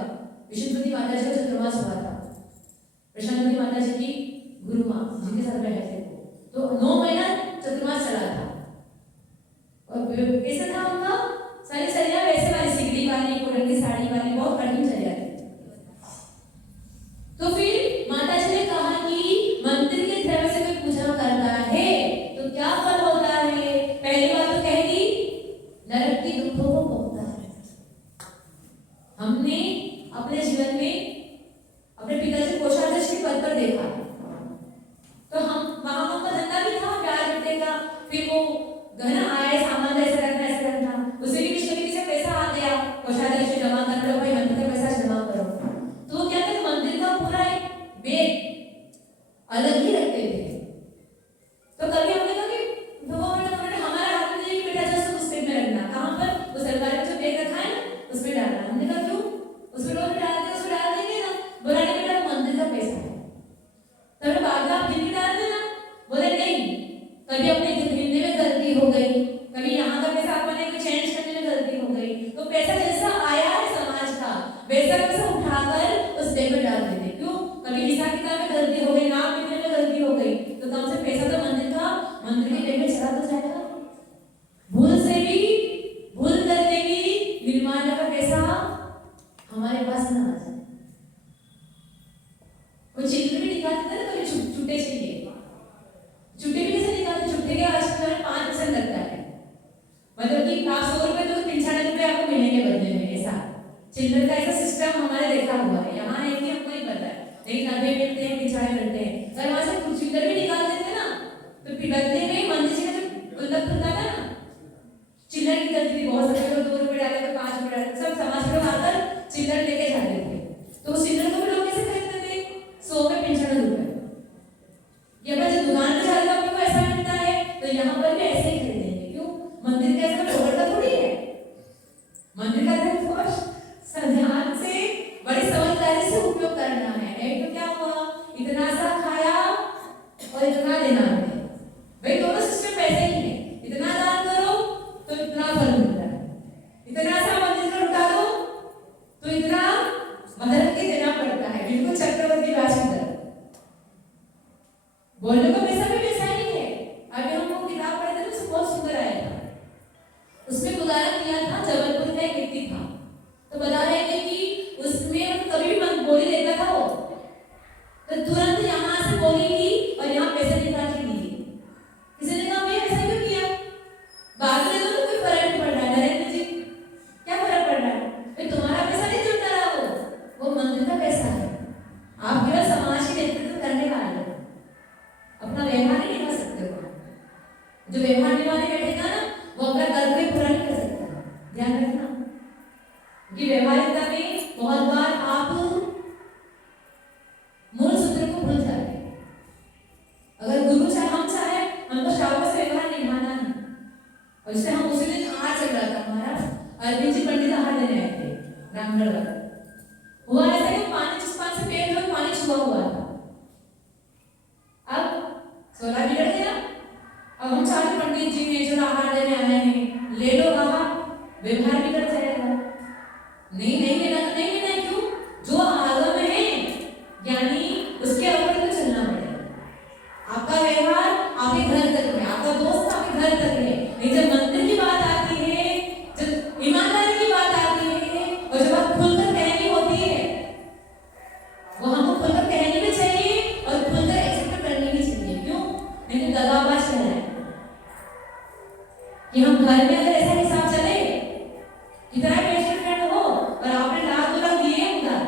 विष्णुपति माता जी का चतुर्मास हुआ था, प्रशांति माता जी की गुरु माँ जिनके साथ रहे थे, तो 9 महीना चतुर्मास चला था। और कैसा था उनका? सारी सरिया वैसे वाली सिगड़ी वाली, कोटन की साड़ी वाली, बहुत कठिन सरिया थी। तो फिर माता जी ने कहा कि मंदिर के द्रव्य से कोई पूजा करता है तो क्या फल होता है? पहली बात तो कह दी, नरक की दुखों को भोगता है। हमने अपने जीवन में अपने पिताजी कोषाध्यक्ष के पद पर देखा, तो हम वहां का धंधा भी था प्यार मिलने का, फिर वो गहना आए सामान ऐसे रखना, उसे भी किसी से पैसा आ गया, कोषाध्यक्ष जमा कर लो भाई, मंदिर का पैसा जमा करो, तो वो क्या कहते मंदिर का पूरा एक बेग अलग ही रखते थे। तो कभी हमने कहा कि भगवान हमारा हाथ में नहीं बेटा, जैसे उस बेग में रखना, कहाँ पर? वो सरकार ने जो बेग रखा है ना उसमें डालना। हमने कहा क्यों? उसमें लोग डालते, उसमें डाल देंगे ना, बोला नहीं बेटा मंदिर का पैसा है, तब बाद में आप गिनती डाल देना। बोले नहीं, कभी अपने गिनने में गलती हो गई, कभी यहाँ का पैसा आपने चेंज करने में गलती हो गई, तो पैसा जैसा आया है समाज का वैसा पैसा उठाकर उस बेग में डाल देते। क्यों? कभी हिसाब किताब में गलती हो गई, नाम लिखने में गलती हो गई, तो कम से पैसा तो मंदिर के बेग में चला तो जाएगा। भूल से भी, भूल करके भी निर्माण का पैसा हमारे पास ना आ जाए। वो चित्र भी निकालते थे ना, कभी छुट्टे चाहिए, छुट्टे भी कैसे निकालते? छुट्टे के आजकल 5% लगता है, मतलब मतलब कि आप 100 रुपए तो 95 आपको मिलेंगे बदले में, ऐसा चिल्ड्रन का ऐसा सिस्टम हमारे देखा हुआ है। यहाँ है कि हमको नहीं पता है, लेकिन 90 मिलते हैं, 95 मिलते हैं। अगर वहाँ से कुछ चिल्ड्रन भी निकाल देते ना तो बदले में मंदिर जी का जो गुल्लक खुलता था ना, चिल्ड्रन की गलती थी, बहुत सारे लोग 2 रुपए डाले तो 5 रुपए डाले, सब समाज के लोग आकर चिल्ड्रन लेके जाते थे। तो उस चिल्ड्रन को भी लोग कैसे खरीदते थे? 100 में 95 रुपए। ये अपना जो दुकान में जाकर आपको ऐसा मिलता है तो यहाँ पर भी ऐसे ही खरीदेंगे। क्यों? मंदिर का ऐसा फोकट का थोड़ी है। मंदिर का ध्यान से बड़ी समझदारी से उपयोग करना है। नहीं तो क्या हुआ, इतना सा खाया और इतना देना है। भाई दोनों सिस्टम पैसे ही है, इतना दान करो तो इतना फल मिलता है, इतना सा मंदिर का लुटा दो तो इतना मदद के देना पड़ता है। बिल्कुल चक्रवर्ती ब्याज की तरह। बोलने का पैसा भी वैसा ही है। अभी हम लोग किताब पढ़े थे तो बहुत सुंदर आया था, उसमें उदाहरण दिया था, जबलपुर का एक व्यक्ति था, तो बता रहे थे कि उसमें कभी भी बोली लेता था वो तो तुरंत यहाँ से बोली ली और यहाँ पैसे निकाल के दी। किसी ने कहा भैया ऐसा क्यों किया? बाद में तो कोई फर्क नहीं पड़ रहा है नरेंद्र जी, क्या फर्क पड़ रहा है? भाई तुम्हारा पैसा नहीं जुड़ता रहा, वो मंदिर का पैसा है। आप केवल समाज के नेतृत्व करने वाले हो, अपना व्यवहार नहीं निभा सकते हो। जो व्यवहार निभाने बैठेगा ना वो अपना कर्म भी पूरा नहीं कर सकता। ध्यान रखना कि व्यवहारिकता में बहुत बार आप मूल सूत्र को भूल जाते हैं। अगर गुरु चाहे हम चाहे हमको शाबाश से व्यवहार निभाना है। और जैसे हम उसी दिन आहार चल रहा था हमारा, अरविंद जी पंडित आहार देने आए थे रामगढ़ वाला। हुआ ऐसा कि पानी जिस पानी से पेट में पानी छुआ हुआ था, अब 16 बिगड़ गया। अब हम चाहते पंडित जी ने जो आहार देने आए हैं ले लो आहार, व्यवहार बिगड़ जाएगा। नहीं नहीं लेना तो नहीं लेना। क्यों? जो आगम है यानी उसके ऊपर तो चलना पड़ेगा। आपका व्यवहार आपके घर तक है, आपका दोस्त आपके घर तक है, लेकिन जब मंदिर की बात आती है, जब ईमानदारी की बात आती है और जब आप खुलकर कहनी होती है, वो हमको खुलकर कहनी भी चाहिए और खुलकर एक्सेप्ट करनी भी चाहिए। क्यों? नहीं तो दगाबाज कहना है कि हम घर में अगर ऐसा हिसाब चले कितना बेस्ट फ्रेंड हो और आपने लाख 2 लाख दिए उधर,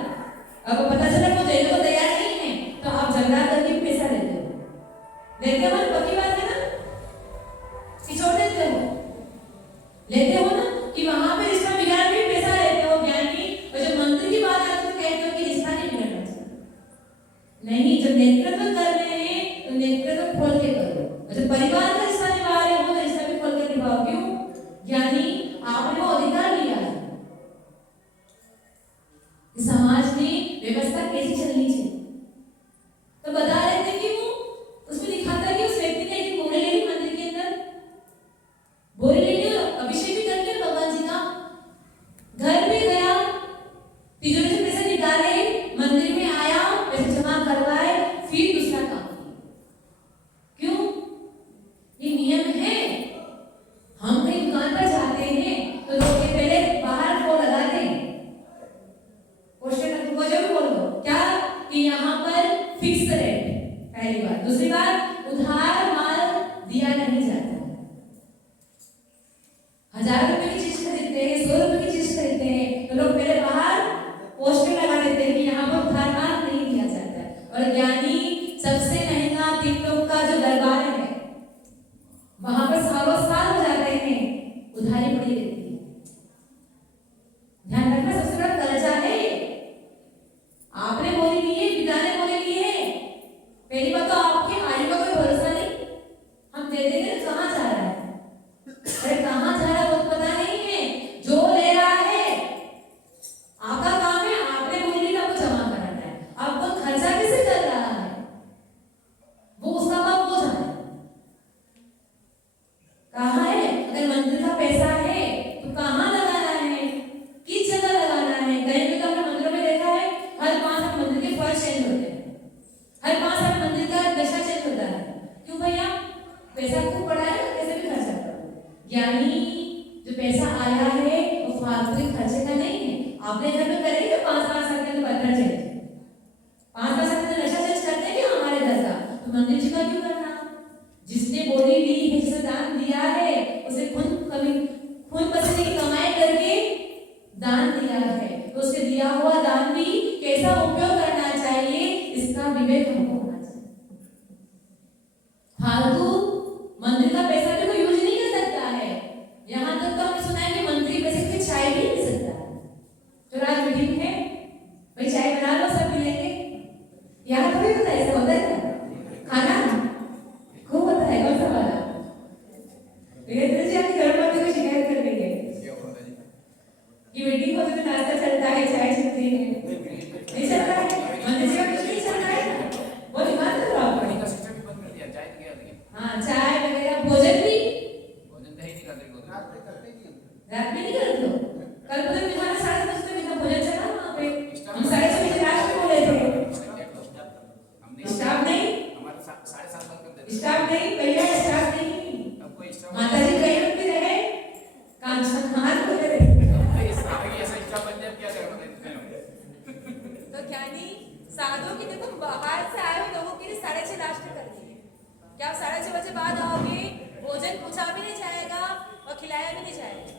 अब पता चला वो देने को तैयार नहीं है तो आप झगड़ा करके पैसा लेते हो। लेते हो ना, पक्की बात है ना, कि छोड़ देते हो, लेते हो ना कि वहां पे रिश्ता बिगाड़ के पैसा लेते हो ज्ञानी। और जब मंदिर की बात आती है तो कहते हो कि रिश्ता नहीं बिगड़ना चाहिए। नहीं, जब नेतृत्व कर रहे हैं तो नेतृत्व खोल के करो, और जब परिवार का रिश्ता निभा रहे हो तो रिश्ता भी खोल के निभाओ। क्यों? यानी आपने वो अधिकार लिया है कि समाज में व्यवस्था कैसी चलनी चाहिए। तो बता रहे थे कि वो उसमें लिखा था कि उस व्यक्ति ने एक बोरी ले ली मंदिर के अंदर, बोरी ले ली, अभिषेक भी कर लिया भगवान जी का, घर में गया, तिजोरी से पैसे निकाले, मंदिर में आया, पैसे जमा करवाए, फिर दूसरा काम किया। क्यों? ये नियम है। हम कहीं दुकान पर जाते हैं तो लोग के पहले बाहर वो लगाते हैं पोस्टर, वो जरूर बोल दो क्या कि यहाँ पर फिक्स रेट, पहली बात। दूसरी बात, उधार माल दिया नहीं जाता। 1000 रुपए की चीज खरीदते हैं, 100 रुपए की चीज खरीदते हैं तो लोग पहले बाहर पोस्टर लगा देते हैं कि यहाँ पर उधार माल नहीं दिया जाता है। और ज्ञानी सबसे महंगा टिकटॉक का जो दरबार है वहां पर सालों साल हो जाते हैं, उधारी पड़ी रहती है। ध्यान रखना, सबसे बड़ा कर्जा है। आपने बोली ली है, पिता ने बोली ली है, पहली बात तो आपकी आयु का कोई भरोसा नहीं, हम दे देंगे तो कहाँ जा रहा है? अरे कहाँ जा रहा है वो पता नहीं है। जो ले रहा है आपका काम है, आपने बोली ली आपको जमा कराना है। आपको खर्चा कैसे कर रहा है वो उसका काम हो जाए। कहाँ है? अगर मंदिर का पैसा है तो कहाँ लगाना है, किस जगह लगाना है? कहीं भी तो हमने मंदिरों में देखा है हर 5 साल मंदिर के फर्श चेंज होते हैं, हर 5 साल मंदिर का दशा चेंज होता है। क्यों भैया? पैसा खूब पड़ा है, कैसे भी खर्चा करो। यानी जो पैसा आया है वो फालतू के खर्चे का नहीं है। आपने घर में करेंगे 5-5 साल के अंदर पत्थर चेंज, 5-5 साल के अंदर नशा चेंज करते हैं क्या हमारे घर का? तो मंदिर जी का क्यों करना? जिसने बोली ली है, जिसने दान दिया है, उसे खुद उससे दिया हुआ दान भी कैसा उपयोग करना चाहिए, इसका विवेक हमको होना चाहिए। फालतू मंदिर का पैसा भी कोई यूज नहीं कर सकता है। यहाँ तक तो हमने सुना है कि मंत्री पैसे की चाय भी नहीं सकता है। तो रात मीटिंग है, भाई चाय बना लो, सब मिलेंगे। यहाँ थोड़ी होता है, ऐसा होता है खाना खूब होता है। कौन सा वाला वीरेंद्र जी आपके घर पर कोई शिकायत कर रही है कि मीटिंग होती तो नाश्ता चलता है, चाय चलती है, नहीं चलता है। मंदिर जी का कुछ नहीं चल रहा है, वो दिमाग में रहा है। हाँ, चाय वगैरह, भोजन भी रात में नहीं करते हो। कल पता तुम्हारा 7:30 बजे भोजन चला वहाँ पे, हम 6:30 बजे रात में बोले थे। स्टाफ नहीं, स्टाफ नहीं भैया, स्टाफ नहीं। माता जी कहीं रुकती रहे, कांचन हाथ खोले रहे। तो ज्ञानी साधु की देखो, बाहर से आए हुए लोगों के लिए 6:30 नाश्ता कर दिए। क्या आप 6:30 बजे बाद आओगे, भोजन पूछा भी नहीं जाएगा और खिलाया भी नहीं जाएगा।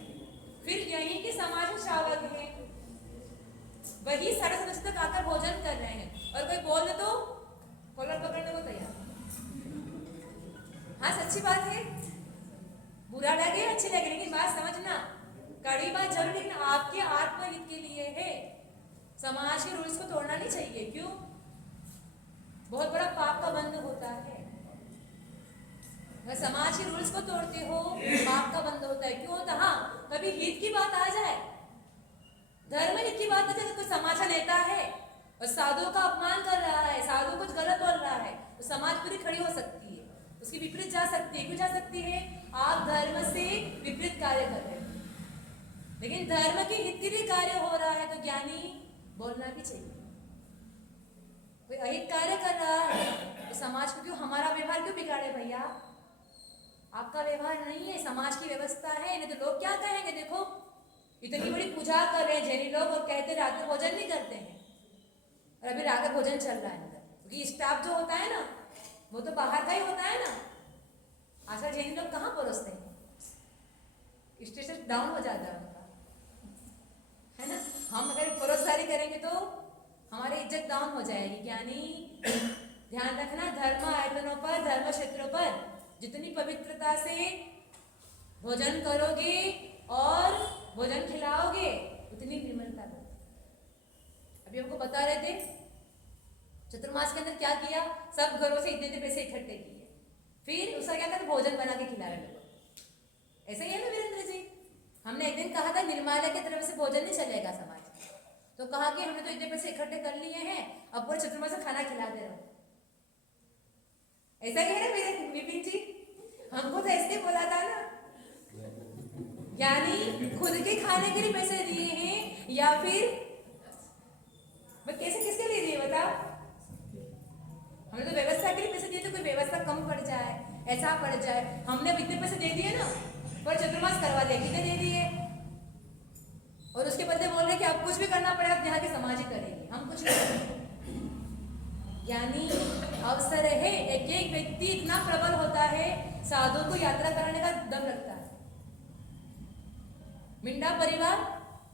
फिर यही के समाज में श्रावक है, वही 7:30 तक आकर भोजन कर रहे हैं, और कोई बोल दे तो कॉलर पकड़ने को तैयार। हाँ, सच्ची बात है, बुरा लगे अच्छी लगे, लेकिन बात समझना, कड़ी बात जरूर, लेकिन आपके आत्महित के लिए है। समाज के रूल्स को तोड़ना नहीं चाहिए। क्यों? बहुत बड़ा पाप का बंध होता है। अगर समाज के रूल्स को तोड़ते हो, पाप का बंध होता है। क्यों होता? हाँ, कभी हित की बात आ जाए, धर्म हित की बात आ जाए, कोई समाज का नेता है और साधुओं का अपमान कर रहा है, साधु कुछ गलत बोल रहा है, तो समाज पूरी खड़ी हो सकती है, उसकी विपरीत जा सकती है। क्यों जा सकती है? आप धर्म से विपरीत कार्य कर रहे हैं, लेकिन धर्म के हित के लिए कार्य हो रहा है, तो ज्ञानी बोलना भी चाहिए। कोई अहित कार्य कर रहा है तो समाज को क्यों, हमारा व्यवहार क्यों बिगाड़े भैया? आपका व्यवहार नहीं है, समाज की व्यवस्था है। नहीं तो लोग क्या कहेंगे, देखो इतनी बड़ी पूजा कर रहे हैं जैनी लोग और कहते रात में भोजन नहीं करते हैं, और अभी रात का भोजन चल रहा है अंदर, क्योंकि स्टाफ जो होता है ना, वो तो बाहर का ही होता है ना। आजकल जैनी लोग कहाँ परोसते हैं, स्टेटस डाउन हो जाता है उनका, है ना। हम अगर परोसदारी करेंगे तो हमारी इज्जत डाउन हो जाएगी। यानी ध्यान रखना, धर्म आयतनों पर, धर्म क्षेत्रों पर जितनी पवित्रता से भोजन करोगे और भोजन खिलाओगे, उतनी निर्मलता बढ़ेगी। अभी हमको बता रहे थे चतुर्मास के अंदर क्या किया, सब घरों से इतने पैसे इकट्ठे किए, फिर उसका क्या करते, भोजन बना के खिला रहे लोगों। ऐसा ही है ना वीरेंद्र जी? हमने एक दिन कहा था निर्मालय की तरफ से भोजन नहीं चलेगा समाज, तो कहा कि हमने तो इतने पैसे इकट्ठे कर लिए हैं, अब पूरे चतुर्मास से खाना खिला दे रहा हूं। ऐसा ही है ना मेरे विपिन जी? हमको तो ऐसे बोला था ना, यानी खुद के खाने के लिए पैसे दिए हैं, या फिर कैसे, किसके लिए दिए बताओ? हमने तो व्यवस्था के लिए पैसे दिए, तो कोई व्यवस्था कम पड़ जाए, ऐसा पड़ जाए, हमने इतने पैसे दे दिए ना, पर चतुर्मास करवा दिया, कितने दे दिए, और उसके बदले बोल रहे कि अब कुछ भी करना पड़ेगा, यहाँ के समाज ही करेंगे, हम कुछ नहीं करेंगे। यानी अवसर है, एक एक व्यक्ति इतना प्रबल होता है, साधु को यात्रा कराने का दम लगता है। मिंडा परिवार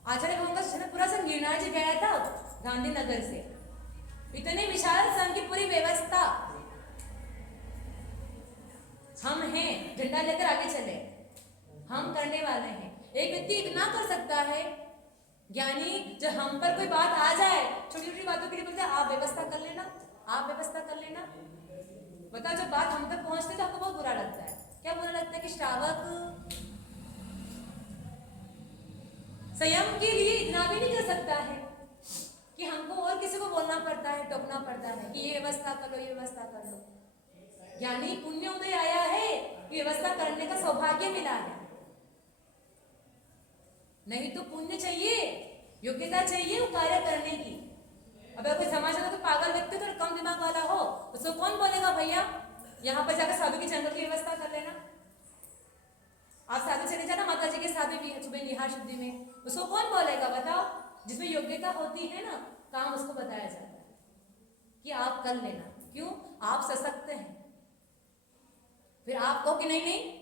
आचार्य भवन का पूरा संघ गिरनार जी गया था गांधीनगर से, इतने विशाल संघ की पूरी व्यवस्था, हम हैं, झंडा लेकर आगे चले, हम करने वाले हैं। एक व्यक्ति इतना कर सकता है ज्ञानी, जब हम पर कोई बात आ जाए, छोटी छोटी बातों के लिए बोलते हैं आप व्यवस्था कर लेना, आप व्यवस्था कर लेना। बताओ, जब बात हम तक पहुंचती है तो आपको बहुत बुरा लगता है। क्या बुरा लगता है? कि श्रावक संयम के लिए इतना भी नहीं कर सकता है कि हमको और किसी को बोलना पड़ता है, टोकना पड़ता है कि ये व्यवस्था कर लो, ये व्यवस्था कर लो। यानी पुण्य उदय आया है, व्यवस्था करने का सौभाग्य मिला है। नहीं तो पुण्य चाहिए, योग्यता चाहिए वो कार्य करने की। अगर कोई समाज में कोई पागल व्यक्ति तो कम दिमाग वाला हो, उसको कौन बोलेगा भैया यहाँ पर जाकर साधु की जंगल की व्यवस्था कर लेना, आप साधु चले जाना माता जी के साथ भी सुबह निहार शुद्धि में, उसको कौन बोलेगा बताओ? जिसमें योग्यता होती है ना, काम उसको बताया जाता है कि आप कर लेना। क्यों? आप सशक्त हैं। फिर आप कहो कि नहीं नहीं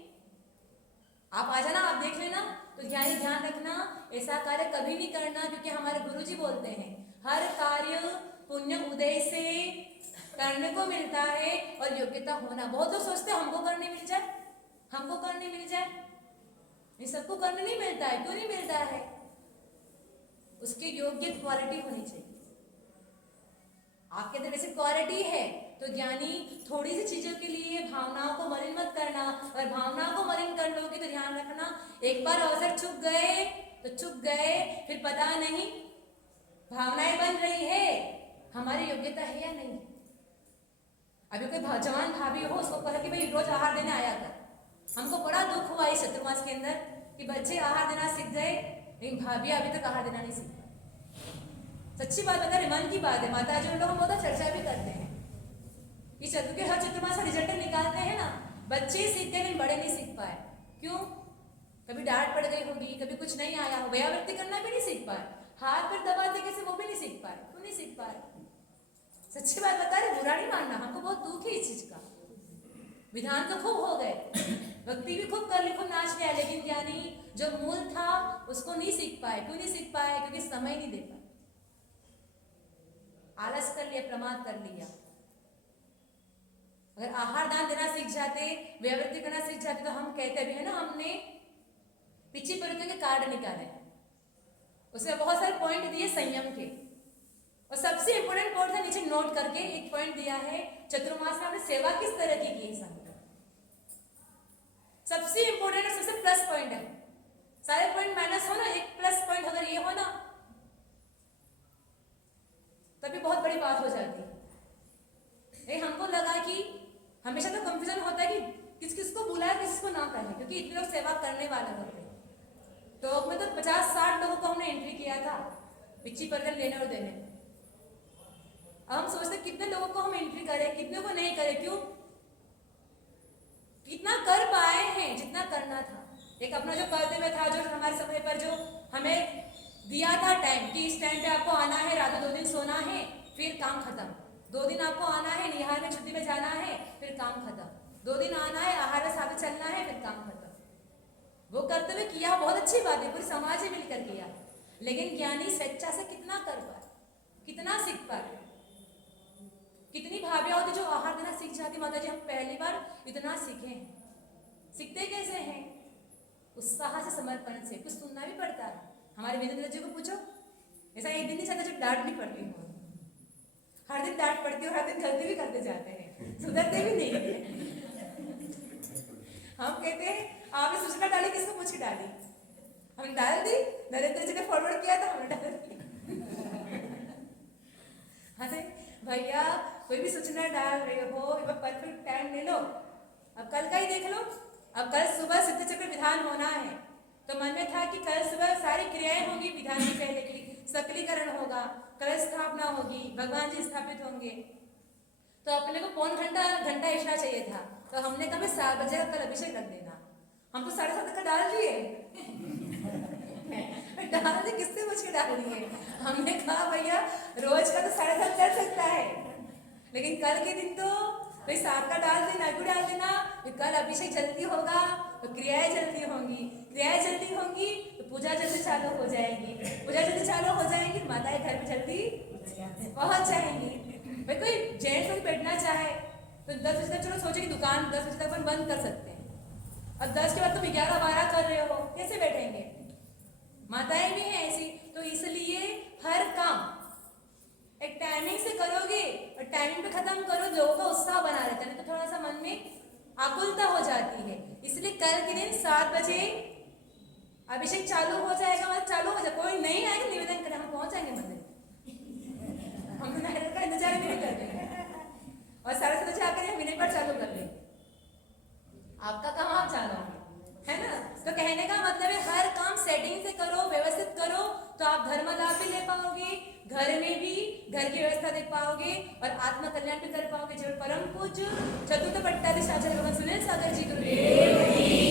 आप आ जाना, आप देख लेना, तो ध्यान रखना, ऐसा कार्य कभी नहीं करना, क्योंकि हमारे गुरुजी बोलते हैं हर कार्य पुण्य उदय से करने को मिलता है और योग्यता होना। बहुत लोग सोचते हैं हमको करने मिल जाए, हमको करने मिल जाए, ये सबको करने नहीं मिलता है। क्यों नहीं मिलता है? उसकी योग्य क्वालिटी होनी चाहिए। आपके अंदर वैसे क्वालिटी है तो ज्ञानी थोड़ी सी चीजों के लिए भावनाओं को मलिन मत करना, और भावनाओं को मलिन कर लोगे तो ध्यान रखना, एक बार अवसर चुक गए तो चुक गए, फिर पता नहीं भावनाएं बन रही है हमारी योग्यता है या नहीं। अभी कोई जवान भाभी हो, उसको कहा कि भाई रोज आहार देने आया कर, हमको बड़ा दुख हुआ इस चतुर्मास के अंदर कि बच्चे आहार देना सीख गए लेकिन भाभी अभी तक आहार देना नहीं सीख। सच्ची बात बता रहे, मन की बात है। माता जी लोग हम बहुत चर्चा भी करते हैं कि क्योंकि हर चतुर्मास का रिजल्ट निकालते हैं ना, बच्चे सीख गए लेकिन बड़े नहीं सीख पाए। क्यों? कभी डांट पड़ गई होगी, कभी कुछ नहीं आया हो, व्यावृत्ति करना भी नहीं सीख पाए, हाथ पर दबाते कैसे वो भी नहीं सीख पाए। क्यों नहीं सीख पाए? सच्ची बात बता रहे, बुरा नहीं मानना, हमको बहुत दुख है इस चीज का। विधान तो खूब हो गए, भक्ति भी खूब कर ली, खूब नाच लिया, लेकिन ज्ञानी जो मूल था उसको नहीं सीख पाए। क्यों नहीं सीख पाए? क्योंकि समय नहीं दे पाए, आलस कर लिया, प्रमाद कर लिया। अगर आहार दान देना सीख जाते, व्यावृत्ति करना सीख जाते, तो हम कहते भी है ना, हमने पिछी परिवर्तन के कार्ड निकाले, उसमें बहुत सारे पॉइंट दिए संयम के, और सबसे इंपोर्टेंट पॉइंट था नीचे नोट करके एक पॉइंट दिया है, चतुर्मास में आपने सेवा किस तरह की की है। सबसे इंपोर्टेंट और सबसे प्लस पॉइंट है। सारे पॉइंट माइनस हो ना, एक प्लस पॉइंट अगर ये हो ना, तभी बहुत बड़ी बात हो जाती है। हमको लगा कि हमेशा तो कंफ्यूजन होता है कि किस किस को बुलाए, किस को ना कहे, क्योंकि इतने लोग सेवा करने वाले होते हैं। तो उसमें तो 50-60 लोगों को हमने एंट्री किया था पिछी पर्दन लेने और देने। अब हम सोचते कितने लोगों को हम एंट्री करें, कितने को नहीं करें। क्यों? कितना कर पाए हैं, जितना करना था। एक अपना जो कर्तव्य था, जो हमारे समय पर जो हमें दिया था टाइम कि इस टाइम पे आपको आना है, रात 2 दिन सोना है, फिर काम खत्म। 2 दिन आपको आना है, निहार में छुट्टी में जाना है, फिर काम खत्म। 2 दिन आना है, आहार में साथ चलना है, फिर काम खत्म। वो कर्तव्य किया, बहुत अच्छी बात है, पूरी समाज ने मिलकर किया, लेकिन ज्ञानी स्वेच्छा से कितना कर पाए, कितना सीख पाए। कितनी भाभियां होती जो आहार देना सीख जाती, माता जी हम पहली बार इतना सीखे हैं। सीखते कैसे हैं? उत्साह से, समर्पण से। कुछ सुनना भी पड़ता है। हमारे वीरेंद्र जी को पूछो, ऐसा एक दिन नहीं चलता जब डांट नहीं पड़ती हो। हर दिन डांट पड़ती है, हर दिन गलती भी करते जाते हैं, सुधरते भी नहीं है। हम कहते हैं आपने सूचना डाली, किसको पूछ के डाली? हमने डाल दी, नरेंद्र जी ने फॉरवर्ड किया था, हमने डाल दिया। अरे भैया, कोई भी सूचना डाल रहे हो, परफेक्ट टाइम ले लो। अब कल का ही देख लो। अब कल सुबह सिद्ध चक्र विधान होना है, तो मन में था कि कल सुबह सारी क्रियाएं होंगी विधान की, पहले की सकलीकरण होगा, कलश स्थापना होगी, भगवान जी स्थापित होंगे। तो अपने को पौन घंटा एक्स्ट्रा चाहिए था, तो हमने कहा 7 बजे कल अभिषेक रख देना। हम तो 7:30 का डाल दिए। डाल दिए, किससे पूछ के डाल दिए? हमने कहा भैया रोज का तो 7:30 चल सकता है, लेकिन कल के दिन तो कोई 7 का डाल देना, क्यों डाल देना? कल अभिषेक जल्दी होगा तो क्रियाएं जल्दी होंगी, क्रियाएं जल्दी होंगी तो पूजा जल्दी चालू हो जाएगी, पूजा जल्दी चालू हो जाएगी, माताएं घर में जल्दी पहुंच जाएंगी। भाई कोई जेंट्स में बैठना चाहे तो 10 बजे तक, चलो सोचे कि दुकान 10 बजे तक अपन बंद कर सकते हैं, और 10 के बाद तुम 11-12 कर रहे हो, कैसे बैठेंगे? माताएं भी हैं ऐसी। तो इसलिए हर काम एक टाइमिंग से करोगे और टाइमिंग पे खत्म करो, लोगों का उत्साह बना रहता है, तो थोड़ा सा मन में आकुलता हो जाती है। इसलिए कल के दिन 7 बजे अभिषेक चालू हो जाएगा, मतलब चालू हो जाए, कोई नहीं आएगा निवेदन करें, हम पहुंच जाएंगे मंदिर। हम नारियल का इंतजार भी नहीं कर रहे और 7:30 बजे आकर हम विनय पर चालू कर लेंगे। आपका काम आप जानो, है ना? तो कहने का मतलब है हर काम सेटिंग से करो, व्यवस्थित करो, तो आप धर्म लाभ भी ले पाओगे, घर में भी घर की व्यवस्था देख पाओगे और आत्म कल्याण भी कर पाओगे। जो परम पूज्य चतुर्थ पट्टाधीश आचार्य भगवान सुनील सागर जी गुरुदेव